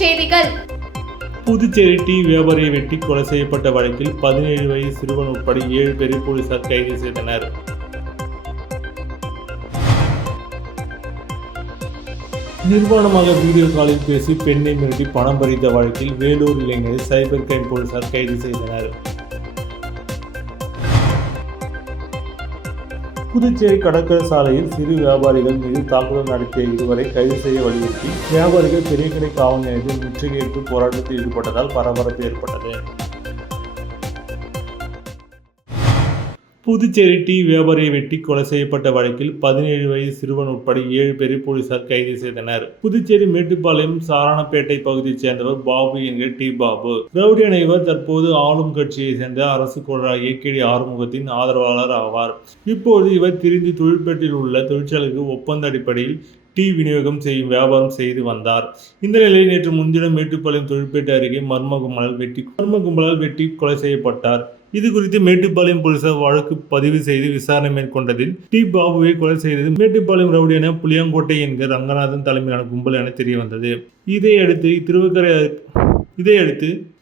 செய்திகள். புதுச்சேரி டீ வியாபாரியை வெட்டி கொலை செய்யப்பட்ட வழக்கில் 17 வயது சிறுவன் உட்பட 7 பேரை போலீசார் கைது செய்தனர். நிர்வாணமாக வீடியோ காலில் பேசி பெண்ணை மிரட்டி பணம் பறித்த வழக்கில் வேலூர் இளைஞரை சைபர் கிரைம் போலீசார் கைது செய்தனர். புதுச்சேரி கடற்கரை சாலையில் சிறு வியாபாரிகள் மீது தாக்குதல் நடத்திய இருவரை கைது செய்ய வலியுறுத்தி வியாபாரிகள் பெரிய கடை காவல் நிலையத்தில் முற்றுகையிட்டு போராட்டத்தில் ஈடுபட்டதால் பரபரப்பு ஏற்பட்டது. புதுச்சேரி டீ வியாபாரியை வெட்டி கொலை செய்யப்பட்ட வழக்கில் 17 வயது சிறுவன் உட்பட 7 பேரை போலீசார் கைது செய்தனர். புதுச்சேரி மேட்டுப்பாளையம் சாரணப்பேட்டை பகுதியைச் சேர்ந்தவர் பாபு என்கிற டி பாபு. ரவுடியான இவர் தற்போது ஆளும் கட்சியை சேர்ந்த அரசு கொறடா ஏகேடி ஆறுமுகத்தின் ஆதரவாளர் ஆவார். இப்போது இவர் திரிந்து தொழிற்பேட்டையில் உள்ள தொழிற்சாலைக்கு ஒப்பந்த அடிப்படையில் டீ விநியோகம் செய்யும் வியாபாரம் செய்து வந்தார். இந்த நிலையில் நேற்று முன்தினம் மேட்டுப்பாளையம் தொழிற்பேட்டை அருகே மர்ம கும்பலால் வெட்டி கொலை செய்யப்பட்டார். இது குறித்து மேட்டுப்பாளையம் போலீசார் வழக்கு பதிவு செய்து விசாரணை மேற்கொண்டதில் டி பாபுவை கொலை செய்தது மேட்டுப்பாளையம் ரவுடியான புளியாங்கோட்டை என்கிற ரங்கநாதன் தலைமையிலான கும்பல் என தெரிய வந்தது. இதையடுத்து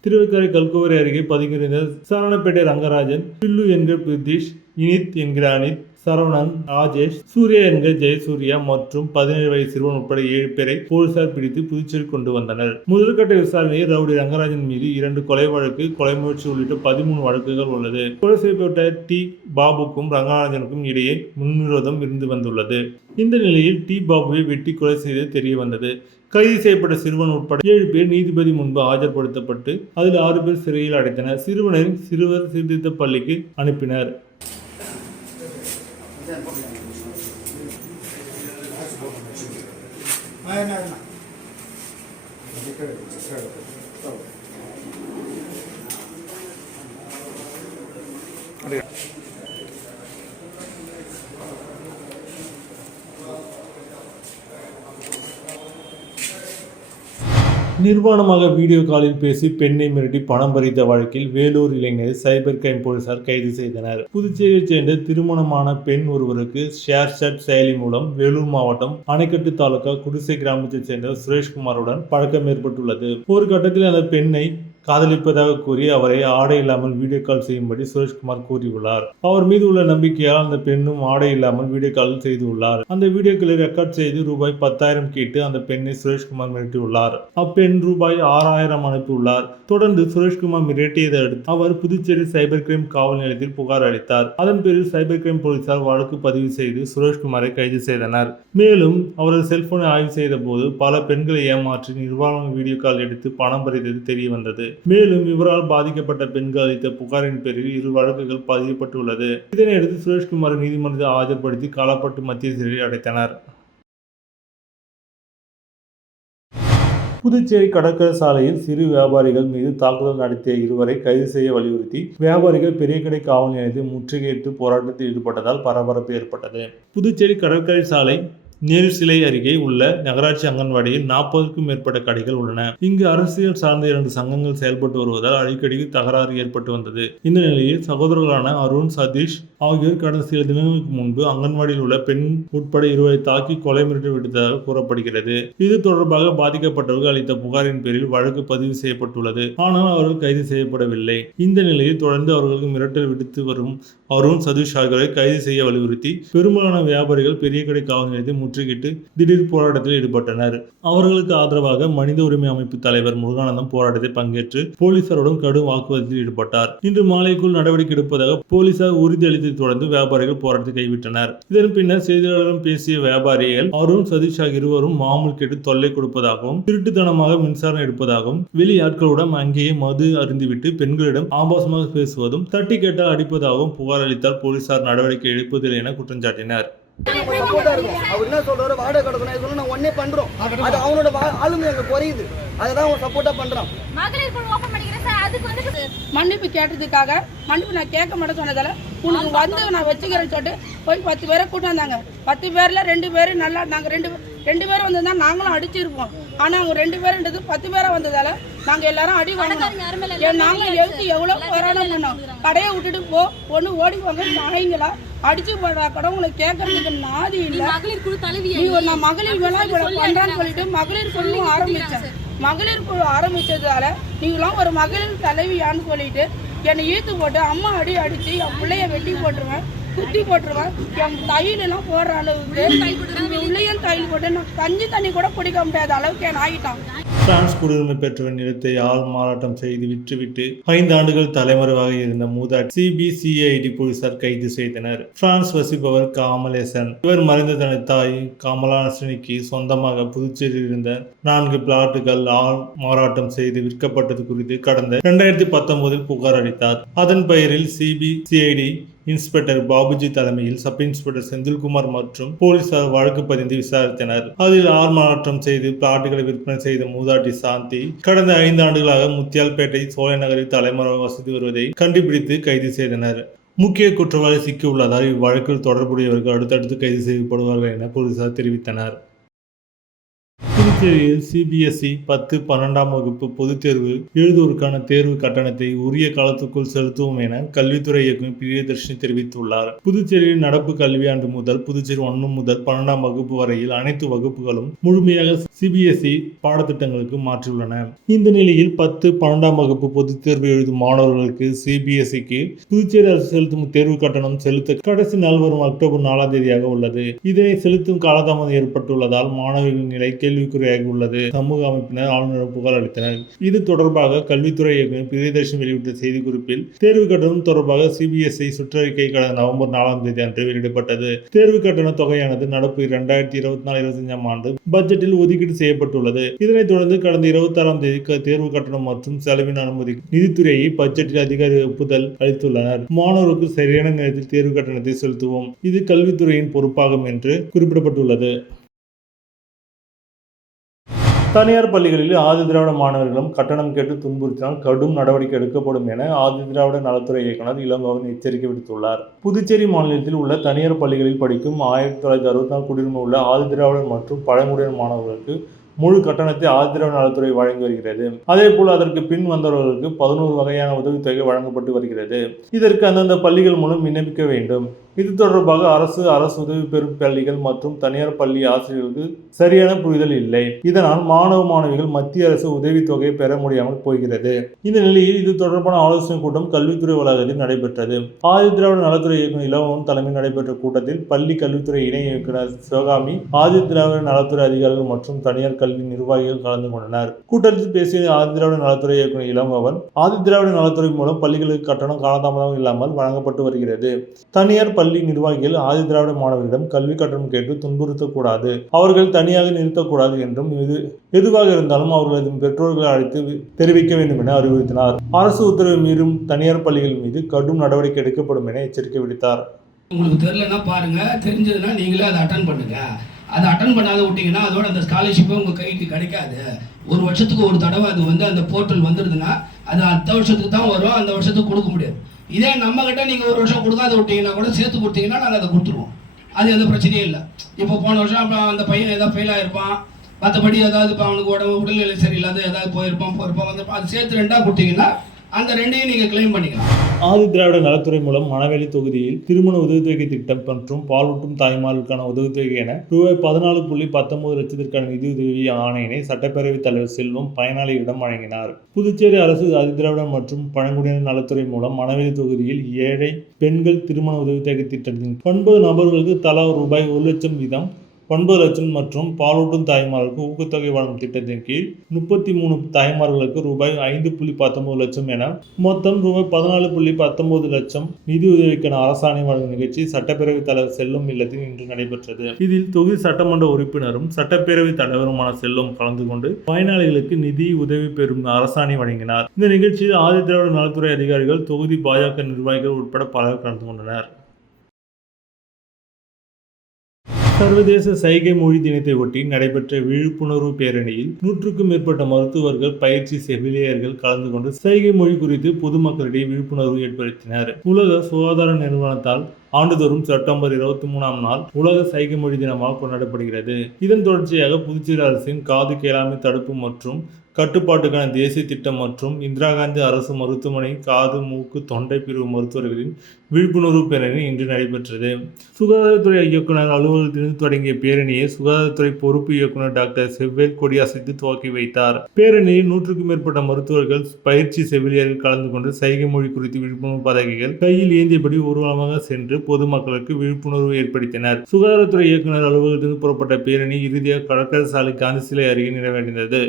திருவக்கரை கல்குவரை அருகே பதுங்கியிருந்த சாரணப்பேட்டை ரங்கராஜன், பில்லு என்கிற பிரதீஷ், இனித் என்கிற அனித், சரவணன், ராஜேஷ், சூர்யா என்கிற ஜெயசூர்யா மற்றும் 17 வயது சிறுவன் உட்பட 7 பேரை போலீசார் பிடித்து புதுச்சேரி கொண்டு வந்தனர். முதல்கட்ட விசாரணையில் ரவுடி ரங்கராஜன் மீது 2 கொலை வழக்கு, கொலை முயற்சி உள்ளிட்ட 13 வழக்குகள் உள்ளது. கொலை செய்யப்பட்ட டி பாபுக்கும் ரங்கராஜனுக்கும் இடையே முன்விரோதம் இருந்து வந்துள்ளது. இந்த நிலையில் டி பாபுவை வெட்டி கொலை செய்தது தெரிய வந்தது. கைது செய்யப்பட்ட சிறுவன் உட்பட 7 பேர் நீதிபதி முன்பு ஆஜர்படுத்தப்பட்டு அதில் 6 பேர் சிறையில் அடைத்தனர். சிறுவனை சிறுவர் சீர்திருத்த பள்ளிக்கு அனுப்பினர். நிர்வாணமாக வீடியோ காலில் பேசி பெண்ணை மிரட்டி பணம் பறித்த வழக்கில் வேலூர் இளைஞரை சைபர் கிரைம் போலீசார் கைது செய்தனர். புதுச்சேரியை சேர்ந்த திருமணமான பெண் ஒருவருக்கு ஷேர் சாட் செயலி மூலம் வேலூர் மாவட்டம் அணைக்கட்டு தாலுகா குடிசை கிராமத்தைச் சேர்ந்த சுரேஷ்குமாருடன் பழக்கம் ஏற்பட்டுள்ளது. ஒரு கட்டத்தில் அந்த பெண்ணை காதலிப்பதாக கூறி அவரை ஆடை இல்லாமல் வீடியோ கால் செய்யும்படி சுரேஷ்குமார் கூறியுள்ளார். அவர் மீது உள்ள நம்பிக்கையால் அந்த பெண்ணும் ஆடை இல்லாமல் வீடியோ கால் செய்துள்ளார். அந்த வீடியோக்களை ரெக்கார்ட் செய்து ரூபாய் 10,000 கேட்டு அந்த பெண்ணை சுரேஷ்குமார் மிரட்டியுள்ளார். அப்பெண் ரூபாய் 6,000 அனுப்பியுள்ளார். தொடர்ந்து சுரேஷ்குமார் மிரட்டியதை அடுத்து அவர் புதுச்சேரி சைபர் கிரைம் காவல் நிலையத்தில் புகார் அளித்தார். அதன் பேரில் சைபர் கிரைம் போலீசார் வழக்கு பதிவு செய்து சுரேஷ்குமாரை கைது செய்தனர். மேலும் அவரது செல்போனை ஆய்வு செய்த போது பல பெண்களை ஏமாற்றி நிர்வாண வீடியோ கால் எடுத்து பணம் பறித்தது தெரிய வந்தது. மேலும் இவரால் பாதிக்கப்பட்ட பெண்கள் அளித்த புகாரின் பேரில் 2 வழக்குகள் பதியப்பட்டுள்ளது. இதனையடுத்து சுரேஷ்குமாரை நீதிமன்றத்தில் ஆஜர்படுத்தி காலாப்பட்டு மத்திய சிறையில் அடைத்தனர். புதுச்சேரி கடற்கரை சாலையில் சிறு வியாபாரிகள் மீது தாக்குதல் நடத்திய இருவரை கைது செய்ய வலியுறுத்தி வியாபாரிகள் பெரிய கடை காவல் நிலையத்தில் முற்றுகையிட்டு போராட்டத்தில் ஈடுபட்டதால் பரபரப்பு ஏற்பட்டது. புதுச்சேரி கடற்கரை சாலை நேரு சிலை அருகே உள்ள நகராட்சி அங்கன்வாடியில் 40க்கும் மேற்பட்ட கடைகள் உள்ளன. இங்கு அரசியல் சார்ந்த 2 சங்கங்கள் செயல்பட்டு வருவதால் அடிக்கடி தகராறு ஏற்பட்டு வந்தது. இந்த நிலையில் சகோதரர்களான அருண், சதீஷ் ஆகியோர் கடந்த சில தினங்களுக்கு முன்பு அங்கன்வாடியில் உள்ள பெண் உட்பட 20 தாக்கி கொலை மிரட்டி விட்டதாக கூறப்படுகிறது. இது தொடர்பாக பாதிக்கப்பட்டவர்கள் அளித்த புகாரின் பேரில் வழக்கு பதிவு செய்யப்பட்டுள்ளது. ஆனால் அவர்கள் கைது செய்யப்படவில்லை. இந்த நிலையில் தொடர்ந்து அவர்களுக்கு மிரட்டல் விடுத்து வரும் அருண், சதீஷ் ஆகியோரை கைது செய்ய வலியுறுத்தி பெரும்பாலான வியாபாரிகள் பெரிய கடை காவல் நிலையத்தில் முற்றுகையிட்டு திடீர் போராட்டத்தில் ஈடுபட்டனர். அவர்களுக்கு ஆதரவாக மனித உரிமை அமைப்பு தலைவர் முருகானந்தம் போராட்டத்தில் பங்கேற்று போலீசாருடன் கடும் வாக்குவாதத்தில் ஈடுபட்டார். இன்று மாலைக்குள் நடவடிக்கை எடுப்பதாக போலீசார் உறுதியளித்ததை தொடர்ந்து வியாபாரிகள் போராட்டத்தை கைவிட்டனர். இதன் பின்னர் செய்தியாளர்களிடம் பேசிய வியாபாரிகள் அருண், சதீஷ் ஆகிய இருவரும் மாமூல் கேட்டு தொல்லை கொடுப்பதாகவும் திருட்டுத்தனமாக மின்சாரம் எடுப்பதாகவும் வெளியாட்களுடன் அங்கேயே மது அருந்திவிட்டு பெண்களிடம் ஆபாசமாக பேசுவதும் தட்டி கேட்டால் அடிப்பதாகவும் புகார் அளித்தால் போலீசார் நடவடிக்கை எடுப்பதில்லை என குற்றம் சாட்டினர். அவர் என்ன சொல்றாரு, வாடகை கொடுக்கணும், நான் ஒன்னே பண்றோம். அது அவனோட ஆளுமை அங்க குறையுது. அததான் அவன் சப்போர்ட்டா பண்றான். மன்னிப்பு கேட்டதுக்காக மன்னிப்பு நான் கேட்க மாட்டேன் சொன்னதால உனக்கு வந்து நான் வச்சுக்கிறேன்னு சொல்லிட்டு போய் 10 பேரை கூட்டம் வந்தாங்க. 10 பேர்ல 2 பேர் நல்லா, நாங்க 2 பேர் வந்ததுனா நாங்களும் அடிச்சிருப்போம். ஆனா அவங்க 2 பேருன்றது 10 பேரா வந்ததால நாங்க எல்லாரும் அடி வாங்கினோம். நாங்க எவ்வளவு போராட்டம் பண்ணோம். கடையை விட்டுட்டு ஒண்ணு ஓடி போங்க நாய்ங்களா அடிச்சு கூட உங்களை கேட்கறதுக்கு நாதி இல்லை. நான் மகளிர் விழா பண்றான்னு சொல்லிட்டு மகளிர் குழு ஆரம்பிச்சேன். மகளிர் குழு ஆரம்பிச்சதால நீங்களாம் ஒரு மகளிர் தலைவியான்னு சொல்லிட்டு என்னை ஈர்த்து போட்டு அம்மா அடிச்சு என் பிள்ளைய வெட்டி போட்டுருவேன், குத்தி போட்டுருவேன். என் தையலாம் போடுற அளவுக்கு உள்ளேயும் தையல் போட்டு நான் கஞ்சி தண்ணி கூட குடிக்க முடியாத அளவுக்கு என் ஆகிட்டான். பிரான்ஸ் குடியுரிமை பெற்ற நிலத்தை ஆள் மாறாட்டம் செய்து விற்றுவிட்டு 5 ஆண்டுகள் தலைமறைவாக இருந்த மூதாட்டி சிபிசிஐடி போலீசார் கைது செய்தனர். பிரான்ஸ் வசிப்பவர் காமலேசன். இவர் மறைந்த தனது தாய் கமலாசனிக்கு சொந்தமாக புதுச்சேரியில் இருந்த 4 பிளாட்டுகள் ஆள் மாறாட்டம் செய்து விற்கப்பட்டது குறித்து கடந்த 2019 புகார் அளித்தார். அதன் பெயரில் சிபிசிஐடி இன்ஸ்பெக்டர் பாபுஜி தலைமையில் சப் இன்ஸ்பெக்டர் செந்தில்குமார் மற்றும் போலீசார் வழக்கு பதிந்து விசாரித்தனர். அதில் ஆள்மாறாட்டம் செய்து பிளாட்டுகளை விற்பனை செய்த மூதாட்டி சாந்தி கடந்த 5 ஆண்டுகளாக முத்தியால்பேட்டை சோலை நகரில் தலைமறைவாக வசித்து வருவதை கண்டுபிடித்து கைது செய்தனர். முக்கிய குற்றவாளி சிக்கியுள்ளதால் இவ்வழக்கில் தொடர்புடையவர்கள் அடுத்தடுத்து கைது செய்யப்படுவார்கள் என போலீசார் தெரிவித்தனர். புதுச்சேரியில் சிபிஎஸ்இ 10, 12ஆம் வகுப்பு பொதுத் தேர்வு எழுதுவோருக்கான தேர்வு கட்டணத்தை உரிய காலத்துக்குள் செலுத்துவோம் என கல்வித்துறை இயக்குநர் பிரியதர்ஷினி தெரிவித்துள்ளார். புதுச்சேரியில் நடப்பு கல்வியாண்டு முதல் புதுச்சேரி 1 முதல் 12ஆம் வகுப்பு வரையில் அனைத்து வகுப்புகளும் முழுமையாக சிபிஎஸ்இ பாடத்திட்டங்களுக்கு மாற்றியுள்ளன. இந்த நிலையில் 10, 12ஆம் வகுப்பு பொதுத் தேர்வு எழுதும் மாணவர்களுக்கு சிபிஎஸ்இக்கு புதுச்சேரி அரசு செலுத்தும் தேர்வு கட்டணம் செலுத்த கடைசி நாள் வரும் அக்டோபர் 4ஆம் தேதியாக உள்ளது. இதனை செலுத்தும் காலதாமதம் ஏற்பட்டுள்ளதால் மாணவர்களின் நிலை கேள்விக்குறியாகி உள்ளது. சமூக அமைப்பினர் ஆளுநர் புகார் அளித்தனர். இது தொடர்பாக கல்வித்துறை இயக்குநர் பிரியதர்ஷினி வெளியிட்ட செய்திக்குறிப்பில் தேர்வு கட்டணம் தொடர்பாக சிபிஎஸ்இ சுற்றறிக்கை கடந்த நவம்பர் 4ஆம் தேதி அன்று வெளியிடப்பட்டது. தேர்வு கட்டண தொகையானது நடப்பு 2024-25ஆம் ஆண்டு பட்ஜெட்டில் ஒதுக்கீடு செய்யப்பட்டுள்ளது. இதனைத் தொடர்ந்து கடந்த 26ஆம் தேதி தேர்வு கட்டணம் மற்றும் செலவின அனுமதி நிதித்துறையை பட்ஜெட்டில் அதிகாரி ஒப்புதல் அளித்துள்ளனர். மாணவர்களுக்கு சரியான நேரத்தில் தேர்வு கட்டணத்தை செலுத்துவோம், இது கல்வித்துறையின் பொறுப்பாகும் என்று குறிப்பிடப்பட்டுள்ளது. தனியார் பள்ளிகளில் ஆதிதிராவிட மாணவர்களும் கட்டணம் கேட்டு துன்புறுத்தினால் கடும் நடவடிக்கை எடுக்கப்படும் என ஆதிதிராவிட நலத்துறை இயக்குநர் இளங்கோவன் எச்சரிக்கை விடுத்துள்ளார். புதுச்சேரி மாநிலத்தில் உள்ள தனியார் பள்ளிகளில் படிக்கும் 1964 குடியுரிமை உள்ள ஆதிதிராவிடர் மற்றும் பழங்குடியினர் மாணவர்களுக்கு முழு கட்டணத்தை ஆதிதிராவிட நலத்துறை வழங்கி வருகிறது. அதேபோல் அதற்கு பின் வந்தவர்களுக்கு 11 வகையான உதவித்தொகை வழங்கப்பட்டு வருகிறது. இதற்கு அந்தந்த பள்ளிகள் மூலம் விண்ணப்பிக்க வேண்டும். இது தொடர்பாக அரசு உதவி பெறும் பள்ளிகள் மற்றும் தனியார் பள்ளி ஆசிரியர்களுக்கு சரியான புரிதல் இல்லை. இதனால் மாணவிகள் மத்திய அரசு உதவித்தொகையை பெற முடியாமல் போகிறது. இந்த நிலையில் இது தொடர்பான ஆலோசனை கூட்டம் கல்வித்துறை வளாகத்தில் நடைபெற்றது. ஆதிதிராவிட நலத்துறை இயக்குநர் இளங்கோவன் தலைமையில் நடைபெற்ற கூட்டத்தில் பள்ளி கல்வித்துறை இணை இயக்குநர் சிவகாமி, ஆதிதிராவிட நலத்துறை அதிகாரிகள் மற்றும் தனியார் கல்வி நிர்வாகிகள் கலந்து கொண்டனர். கூட்டத்தில் பேசிய ஆதிதிராவிட நலத்துறை இயக்குநர் இளங்கோவன், ஆதிதிராவிட நலத்துறை மூலம் பள்ளிகளுக்கு கட்டணம் காலதாமதம் இல்லாமல் வழங்கப்பட்டு வருகிறது. தனியார் பள்ளி நிர்வாகிகள் ஆதிதிராவிட மாணவர்களிடம் கல்வி கட்டணம் கேட்டு துன்புறுத்தக்கூடாது, அவர்கள் தனியாக நிறுத்தக்கூடாது என்றும் எதுவாக இருந்தாலும் அவர்களது பெற்றோர்களை அழைத்து தெரிவிக்க வேண்டும் என அறிவுறுத்தினார். அரசு உத்தரவை மீறும் தனியார் பள்ளிகள் மீது கடும் நடவடிக்கை எடுக்கப்படும் என எச்சரிக்கை விடுத்தார். உங்களுக்கு தெரியலன்னா பாருங்க, தெரிஞ்சதுன்னா நீங்களே அதை அட்டன் பண்ணுங்க. அதை அட்டன் பண்ணாத விட்டீங்கன்னா அதோட அந்த ஸ்காலர்ஷிப்பே உங்கள் கைக்கு கிடைக்காது. ஒரு வருஷத்துக்கு ஒரு தடவை அது அந்த போர்ட்டல் வந்துடுதுன்னா அது அடுத்த வருஷத்துக்கு தான் வரும், அந்த வருஷத்துக்கு கொடுக்க முடியாது. இதே நம்ம கிட்ட நீங்கள் ஒரு வருஷம் கொடுக்காத விட்டீங்கன்னா கூட சேர்த்து கொடுத்தீங்கன்னா நாங்கள் அதை கொடுத்துருவோம். அது எந்த பிரச்சனையும் இல்லை. இப்போ போன வருஷம் அப்புறம் அந்த பையன் ஏதாவது ஃபெயில் ஆகிருப்பான், மற்றபடி ஏதாவது இப்போ அவனுக்கு உடல்நிலை சரியில்லாத ஏதாவது போயிருப்பான் வந்து அது சேர்த்து 2ஆக கொடுத்தீங்கன்னா அந்த 2ஐயும் நீங்கள் கிளைம் பண்ணிக்கலாம். ஆதிதிராவிட நலத்துறை மூலம் மணவெளி தொகுதியில் திருமண உதவித்தொகை திட்டம் மற்றும் பாலூட்டும் தாய்மார்களுக்கான உதவித்தொகை என ரூபாய் 14.19 லட்சத்திற்கான நிதியுதவி ஆணையினை சட்டப்பேரவைத் தலைவர் செல்வம் பயனாளிகளிடம் வழங்கினார். புதுச்சேரி அரசு ஆதிதிராவிட மற்றும் பழங்குடியினர் நலத்துறை மூலம் மணவெளி தொகுதியில் ஏழை பெண்கள் திருமண உதவித்தொகை திட்டத்தின் 9 நபர்களுக்கு தலா ரூபாய் 1 லட்சம் வீதம் 9 லட்சம் மற்றும் பாலூட்டும் தாய்மார்களுக்கு ஊக்கத்தொகை வழங்கும் திட்டத்தின் கீழ் 33 தாய்மார்களுக்கு ரூபாய் 5.19 லட்சம் என மொத்தம் ரூபாய் 14.19 லட்சம் நிதி உதவிக்கான அரசாணை வழங்கும் நிகழ்ச்சி சட்டப்பேரவைத் தலைவர் செல்வம் இல்லத்தில் இன்று நடைபெற்றது. இதில் தொகுதி சட்டமன்ற உறுப்பினரும் சட்டப்பேரவைத் தலைவருமான செல்வம் கலந்து கொண்டு பயனாளிகளுக்கு நிதி உதவி பெறும் அரசாணை வழங்கினார். இந்த நிகழ்ச்சியில் ஆதிதிராவிட நலத்துறை அதிகாரிகள், தொகுதி பாஜக நிர்வாகிகள் உட்பட பலர் கலந்து கொண்டனர். சர்வதேச சைகை மொழி தினத்தை ஒட்டி நடைபெற்ற விழிப்புணர்வு பேரணியில் 100க்கும் மேற்பட்ட மருத்துவர்கள், பயிற்சி செவிலியர்கள் கலந்து கொண்டு சைகை மொழி குறித்து பொதுமக்களிடையே விழிப்புணர்வு ஏற்படுத்தினர். உலக சுகாதார நிறுவனத்தால் ஆண்டுதோறும் செப்டம்பர் 23ஆம் நாள் உலக சைகை மொழி தினமாக கொண்டாடப்படுகிறது. இதன் தொடர்ச்சியாக புதுச்சேரி அரசின் காது கேளாமை தடுப்பு மற்றும் கட்டுப்பாட்டுக்கான தேசிய திட்டம் மற்றும் இந்திரா காந்தி அரசு மருத்துவமனை காது மூக்கு தொண்டை பிரிவு மருத்துவர்களின் விழிப்புணர்வு பேரணி இன்று நடைபெற்றது. சுகாதாரத்துறை இயக்குநர் அலுவலகத்திலிருந்து தொடங்கிய பேரணியை சுகாதாரத்துறை பொறுப்பு இயக்குநர் டாக்டர் செவ்வேல் கொடியசைத்து துவக்கி வைத்தார். பேரணியில் 100க்கும் மேற்பட்ட மருத்துவர்கள், பயிற்சி செவிலியர்கள் கலந்து கொண்டு சைகை மொழி குறித்து விழிப்புணர்வு பதாகைகள் கையில் ஏந்தியபடி ஊர்வலமாக சென்று பொதுமக்களுக்கு விழிப்புணர்வு ஏற்படுத்தினர். சுகாதாரத்துறை இயக்குநர் அலுவலகத்திலிருந்து புறப்பட்ட பேரணி இறுதியாக கடற்கரை சாலை காந்தி சிலை அருகே நிறைவடைந்தது.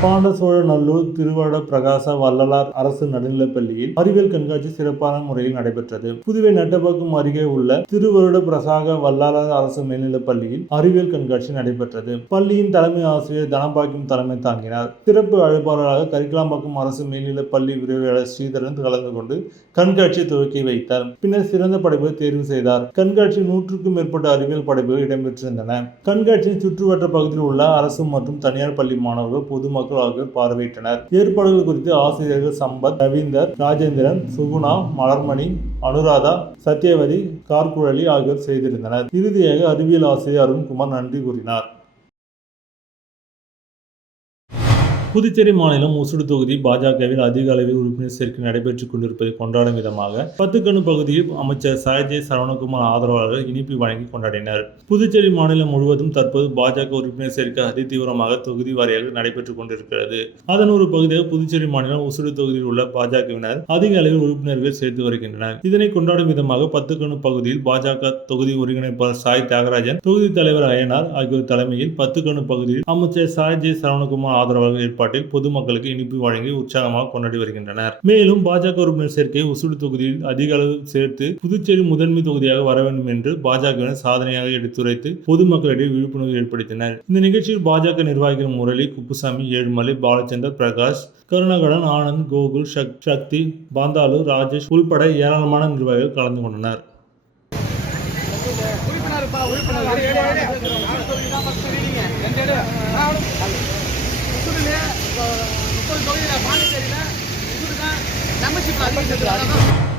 பாண்டசோழநல்லூர் திருவட பிரகாச வள்ளலார் அரசு நடுநிலைப்பள்ளியில் அறிவியல் கண்காட்சி சிறப்பான முறையில் நடைபெற்றது. புதுவை நட்டப்பாக்கம் அருகே உள்ள திருவருட பிரசாக வள்ளலார் அரசு மேல்நிலைப்பள்ளியில் அறிவியல் கண்காட்சி நடைபெற்றது. பள்ளியின் தலைமை ஆசிரியர் தனபாக்கியம் தலைமை தாங்கினார். சிறப்பு அழைப்பாளராக கரிக்கலாம்பாக்கம் அரசு மேல்நிலைப்பள்ளி விரிவாளர் ஸ்ரீதரன் கலந்து கொண்டு கண்காட்சியை துவக்கி வைத்தார். பின்னர் சிறந்த படைப்பை தேர்வு செய்தார். கண்காட்சி 100க்கும் மேற்பட்ட அறிவியல் படைப்புகள் இடம்பெற்றிருந்தன. கண்காட்சியின் சுற்றுவட்ட பகுதியில் உள்ள அரசு மற்றும் தனியார் பள்ளி மாணவர்கள், பொதுமக்கள் ஆகியோர் பார்வையிட்டனர். ஏற்பாடுகள் குறித்து ஆசிரியர்கள் சம்பத், ரவீந்தர், ராஜேந்திரன், சுகுணா, மலர்மணி, அனுராதா, சத்யவதி, கார்குழலி ஆகியோர் செய்திருந்தனர். இறுதியாக அறிவியல் ஆசிரியர் அருண்குமார் நன்றி கூறினார். புதுச்சேரி மாநிலம் ஒசூடு தொகுதி பாஜகவில் அதிக அளவில் உறுப்பினர் சேர்க்கை நடைபெற்றுக் கொண்டிருப்பதை கொண்டாடும் விதமாக 10 கணு பகுதியில் அமைச்சர் சாய்ஜே சரவணகுமார் ஆதரவாளர்கள் இனிப்பு வழங்கி கொண்டாடினர். புதுச்சேரி மாநிலம் முழுவதும் தற்போது பாஜக உறுப்பினர் சேர்க்கை அதிதீவிரமாக தொகுதி வாரியாக நடைபெற்றுக் கொண்டிருக்கிறது. அதன் ஒரு பகுதியாக புதுச்சேரி மாநிலம் ஒசூடு தொகுதியில் உள்ள பாஜகவினர் அதிக அளவில் உறுப்பினர்கள் சேர்த்து வருகின்றனர். இதனை கொண்டாடும் விதமாக 10 கணு பகுதியில் பாஜக தொகுதி ஒருங்கிணைப்பாளர் சாய் தியாகராஜன், தொகுதி தலைவர் அய்யனார் ஆகியோர் தலைமையில் 10 கணு பகுதியில் அமைச்சர் சாய்ஜே சரவணகுமார் ஆதரவாளர்கள் ஏற்பாட்டில் பொதுமக்களுக்கு இனிப்பு வழங்கி உற்சாகமாக கொண்டாடி வருகின்றனர். மேலும் பாஜக உறுப்பினர் சேர்க்கை ஒசூடு தொகுதியில் அதிக அளவு சேர்த்து புதுச்சேரி முதன்மை தொகுதியாக வர வேண்டும் என்று பாஜகவினர் சாதனையாக எடுத்துரைத்து பொதுமக்களிடையே விழிப்புணர்வு ஏற்படுத்தினர். இந்த நிகழ்ச்சியில் பாஜக நிர்வாகிகள் முரளி, குப்புசாமி, ஏழுமலை, பாலச்சந்தர், பிரகாஷ், கருணாகரன், ஆனந்த், கோகுல், சக்தி, பாந்தாலு, ராஜேஷ் உள்பட ஏராளமான நிர்வாகிகள் கலந்து கொண்டனர்.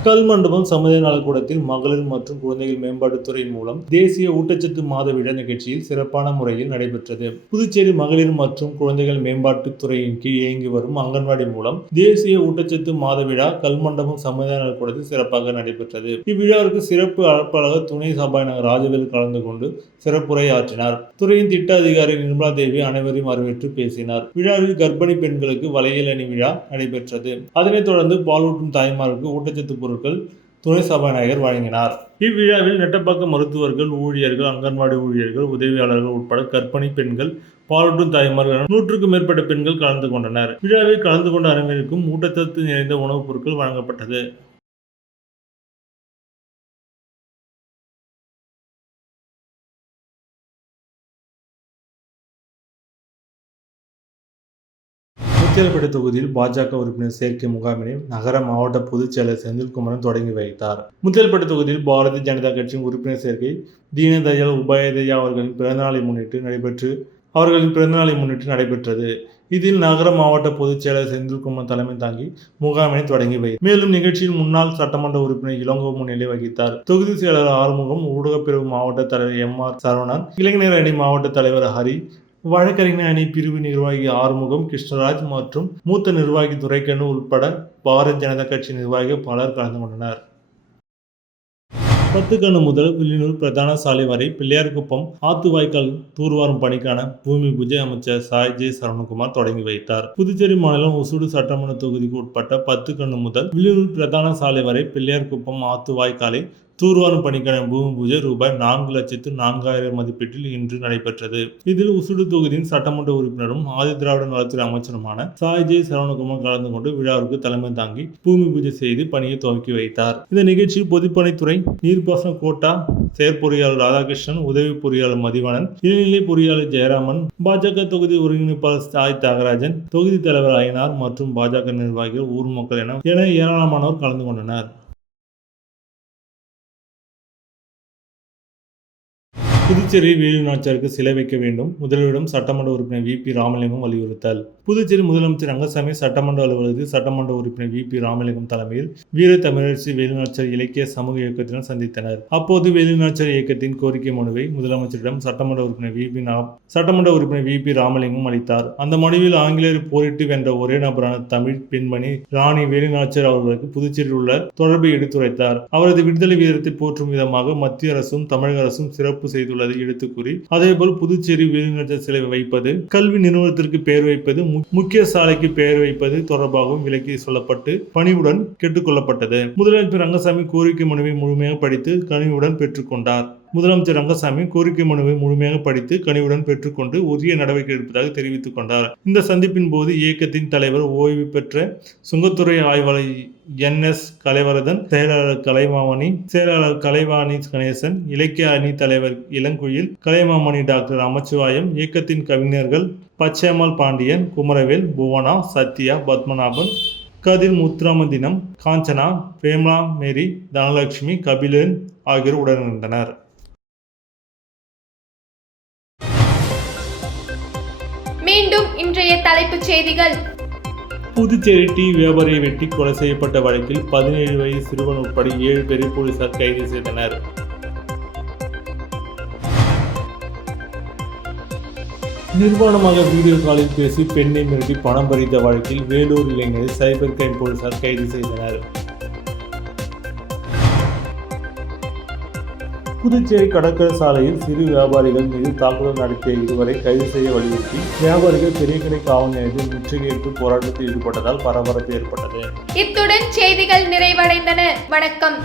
கல்மண்டபம் சமுதாய நலக்கூடத்தில் மகளிர் மற்றும் குழந்தைகள் மேம்பாட்டுத்துறையின் மூலம் தேசிய ஊட்டச்சத்து மாத விழா நிகழ்ச்சியில் சிறப்பான முறையில் நடைபெற்றது. புதுச்சேரி மகளிர் மற்றும் குழந்தைகள் மேம்பாட்டுத்துறையின் கீழ் இயங்கி வரும் அங்கன்வாடி மூலம் தேசிய ஊட்டச்சத்து மாத விழா கல்மண்டபம் சமுதாய நலக்கூடத்தில் சிறப்பாக நடைபெற்றது. இவ்விழாவிற்கு சிறப்பு அழைப்பாளர் துணை சபாநாயகர் ராஜவேல் கலந்து கொண்டு சிறப்புரை ஆற்றினார். துறையின் திட்ட அதிகாரி நிர்மலா தேவி அனைவரையும் வரவேற்று பேசினார். விழாவில் கர்ப்பிணி பெண்களுக்கு வளையல் அணி விழா நடைபெற்றது. அதனைத் தொடர்ந்து பாலூட்டும் தாய்மாருக்கு ஊட்டச்சத்து பொருட்கள் துணை சபாநாயகர் வழங்கினார். இவ்விழாவில் நெட்டப்பாக்கம் மருத்துவர்கள், ஊழியர்கள், அங்கன்வாடி ஊழியர்கள், உதவியாளர்கள் உட்பட கர்ப்பிணி பெண்கள், பாலூட்டும் தாய்மார்கள் 100க்கும் மேற்பட்ட பெண்கள் கலந்து கொண்டனர். விழாவில் கலந்து கொண்ட அனைவருக்கும் ஊட்டச்சத்து நிறைந்த உணவுப் பொருட்கள் வழங்கப்பட்டது. முத்தியால்பேட்டை தொகுதியில் பாஜக உறுப்பினர் சேர்க்கை முகாமினை நகர மாவட்ட பொதுச் செயலர் செந்தில்குமரன் தொடங்கி வைத்தார். முத்தியால்பேட்டை தொகுதியில் பாரதிய ஜனதா கட்சியின் உறுப்பினர் சேர்க்கை தீனதயாள் உபாத்யாயா அவர்களின் பிறந்தநாளை முன்னிட்டு நடைபெற்றது. இதில் நகர மாவட்ட பொதுச் செயலர் செந்தில்குமரன் தலைமை தாங்கி முகாமினை தொடங்கி வைத்தார். மேலும் நிகழ்ச்சியில் முன்னாள் சட்டமன்ற உறுப்பினர் இளங்கோ முன்னிலை வகித்தார். தொகுதி செயலர் ஆறுமுகம், ஊடகப்பிரிவு மாவட்ட தலைவர் MR சரவணன், இளைஞர் அணி மாவட்ட தலைவர் ஹரி, வழக்கறிஞர் அணி பிரிவு நிர்வாகி ஆறுமுகம், கிருஷ்ணராஜ் மற்றும் மூத்த நிர்வாகி துரைக்கண்ணு உட்பட பாரதிய ஜனதா கட்சி நிர்வாகிகள் பலர் கலந்து கொண்டனர். 10 கணு முதல் வில்லியனூர் பிரதான சாலை வரை பிள்ளையார்குப்பம் ஆத்துவாய்க்கால் தூர்வாரும் பணிக்கான பூமி பூஜை அமைச்சர் சாய்ஜே சரவணகுமார் தொடங்கி வைத்தார். புதுச்சேரி மாநிலம் ஒசூடு சட்டமன்ற தொகுதிக்கு உட்பட்ட 10 கணு முதல் வில்லியனூர் பிரதான சாலை வரை பிள்ளையார்குப்பம் ஆத்துவாய்க்காலை தூர்வாரும் பணிக்கான பூமி பூஜை ரூபாய் 4,04,000 மதிப்பீட்டில் இன்று நடைபெற்றது. இதில் ஒசூடு தொகுதியின் சட்டமன்ற உறுப்பினரும் ஆதிதிராவிட நலத்துறை அமைச்சருமான சாய்ஜே சரவணகுமார் கலந்து கொண்டு விழாவிற்கு தலைமை தாங்கி பூமி பூஜை செய்து பணியை துவக்கி வைத்தார். இந்த நிகழ்ச்சியில் பொதுப்பணித்துறை நீர்ப்பாசன கோட்டா செயற்பொறியாளர் ராதாகிருஷ்ணன், உதவி பொறியாளர் மதிவாணன், இளநிலை பொறியாளர் ஜெயராமன், பாஜக தொகுதி ஒருங்கிணைப்பாளர் சாய் தியாகராஜன், தொகுதி தலைவர் அய்யனார் மற்றும் பாஜக நிர்வாகிகள், ஊர் மக்கள் என ஏராளமானோர் கலந்து கொண்டனர். புதுச்சேரி வேலு நாச்சியாருக்கு சிலை வைக்க வேண்டும், முதல்வரிடம் சட்டமன்ற உறுப்பினர் வி.பி. ராமலிங்கம் வலியுறுத்தல். புதுச்சேரி முதலமைச்சர் ரங்கசாமி சட்டமன்ற அலுவலகத்தில் சட்டமன்ற உறுப்பினர் வி.பி. ராமலிங்கம் தலைமையில் வீர தமிழரசி வேலு நாச்சியார் இலக்கிய சமூக இயக்கத்தினர் சந்தித்தனர். அப்போது வேலு நாச்சியார் இயக்கத்தின் கோரிக்கை மனுவை முதலமைச்சரிடம் சட்டமன்ற உறுப்பினர் வி.பி. ராமலிங்கம் அளித்தார். அந்த மனுவில் ஆங்கிலேயர் போரிட்டு வென்ற ஒரே நபரான தமிழ் பெண்மணி ராணி வேலு நாச்சியார் அவர்களுக்கு புதுச்சேரியில் உள்ள தொடர்பை எடுத்துரைத்தார். அவரது விடுதலை வீரத்தை போற்றும் விதமாக மத்திய அரசும் தமிழக அரசும் சிறப்பு செய்துள்ளதை எடுத்துக் கூறி, அதேபோல் புதுச்சேரி வேலு நாச்சியார் சிலை வைப்பது, கல்வி நிறுவனத்திற்கு பெயர் வைப்பது, முக்கிய சாலைக்கு பெயர் வைப்பது தொடர்பாகவும் விலக்கி சொல்லப்பட்டு பணிவுடன் கேட்டுக்கொள்ளப்பட்டது. முதலமைச்சர் ரங்கசாமி கோரிக்கை மனுவை முழுமையாக படித்து கனிவுடன் பெற்றுக்கொண்டார். முதலமைச்சர் ரங்கசாமி கோரிக்கை மனுவை முழுமையாக படித்து கனிவுடன் பெற்றுக்கொண்டு உரிய நடவடிக்கை எடுப்பதாக தெரிவித்துக் கொண்டார். இந்த சந்திப்பின் போது இயக்கத்தின் தலைவர், ஓய்வு பெற்ற சுங்கத்துறை ஆய்வாளர் N.S. கலைவரதன், செயலாளர் கலைவாணி கணேசன், இலக்கிய அணி தலைவர் இளங்குயில், கலைமாமணி டாக்டர் நமச்சிவாயம், இயக்கத்தின் கவிஞர்கள் பச்சையம்மாள் பாண்டியன், குமரவேல், புவனா, சத்யா, பத்மநாபன், கதிர், முத்துராமதினம், காஞ்சனா, பிரேமலா மேரி, தனலட்சுமி, கபிலன் ஆகியோர் உடனிருந்தனர். மீண்டும் இன்றைய தலைப்புச் செய்திகள். புதுச்சேரி டீ வியாபாரியை வெட்டி கொலை செய்யப்பட்ட வழக்கில் 17 வயது சிறுவன் உட்பட 7 பேரை போலீசார் கைது செய்தனர். நிர்வாணமாக வீடியோ காலில் பேசி பெண்ணை மிரட்டி பணம் பறித்த வழக்கில் வேலூர் இளைஞரை சைபர் கிரைம் போலீசார் கைது செய்தனர். புதுச்சேரி கடற்கரை சாலையில் சிறு வியாபாரிகள் மீது தாக்குதல் நடத்திய இருவரை கைது செய்ய வலியுறுத்தி வியாபாரிகள் பெரியகடை காவல் நிலையத்தில் முற்றுகையிட்டு போராட்டத்தில் ஈடுபட்டதால் பரபரப்பு ஏற்பட்டது. இத்துடன் செய்திகள் நிறைவடைந்தன. வணக்கம்.